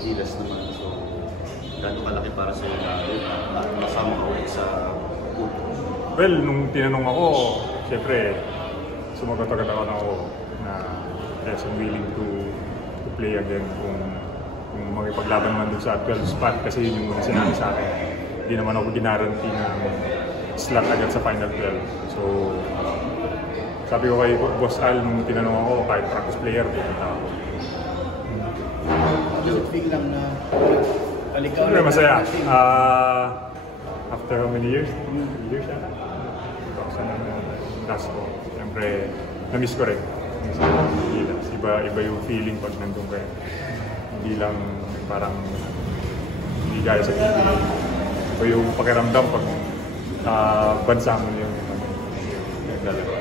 Gilas naman. So, gano'ng kalaki para sa iyo na kasama ka ulit sa Puto? Well, nung tinanong ako, siyempre, sumagot agad ako na yes, I'm willing to play again kung makipaglaban man dun sa 12 spot kasi yun yung sinabi sa akin. Hindi naman ako ginaranti ng slot agad sa final 12. So, sabi ko kay Boss Al nung tinanong ako, kahit practice player, pupunta ako. Does it feel lang na palikaw Siyempre, na masaya. natin? After how many years? 2 years yata? 2000 last ko. Siyempre, na-miss ko rin. Iba yung feeling pag nandun ka. Hindi lang parang hindi gaya sa TV. Iba yung pakiramdam pag bansa mo yung dalawa.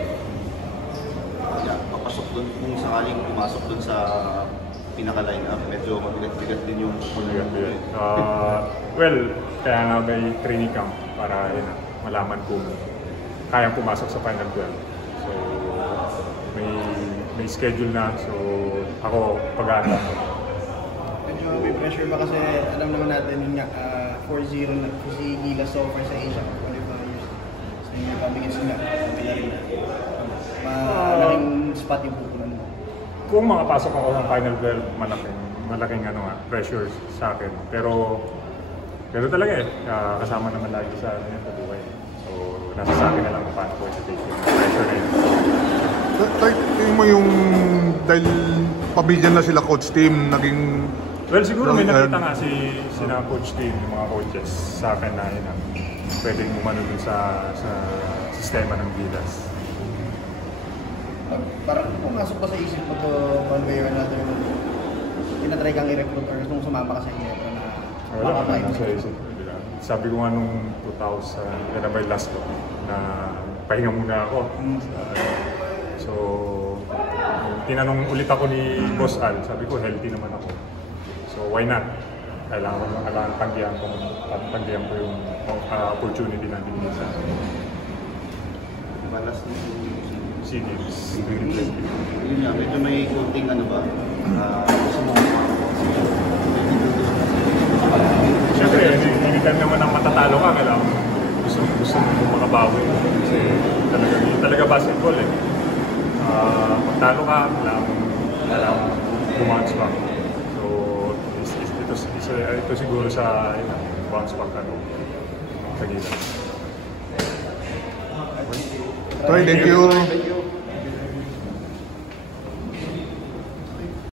Papasok dun, kung sakaling pumasok dun sa pinaka-line-up, medyo mabigat-bigat din yung well, kaya nga may training camp para yun, malaman kung kayang pumasok sa Final 12. So, may schedule na. So, ako pag-aano. Medyo may pressure ba kasi alam naman natin yung 4-0 na si Gilas so far sa Asia qualifiers. So, yung pabigit sila. Malaking spot yung pupunan mo. Kung makapasok ako ng Final 12, malaking pressure sa akin. Pero talaga kasama naman lagi sa buhay. So, nasa sa akin na lang kung paano ko i-take yung pressure na yun. Tingin mo yung dahil pabigyan na sila coach team, naging... Well, siguro may nakita nga sina coach team, yung mga coaches sa akin na yun pwedeng umano dun sa sistema ng Gilas. Parang pumasok pa sa isip mo to one way or another, tinatry kang i-recruit or nung sumama ka sa Ginebra na Wala naman sa isip. Sabi ko nga nung 2000, yan na ba yung last ko, na pahinga muna ako. So, tinanong ulit ako ni Boss Al, sabi ko healthy naman ako. So, why not? Kailangan tanggihan ko yung opportunity na binigay sa akin. Balas nito CDs. Yun nga, medyo may kunting ba? Gusto mo Siyempre, anytime naman ang matatalo ka, kailangan gusto mo makabawi. Kasi talaga basketball eh. Pag talo ka, kailangan bounce back. So, ito siguro sa bounce back sa Gilas. Thank you.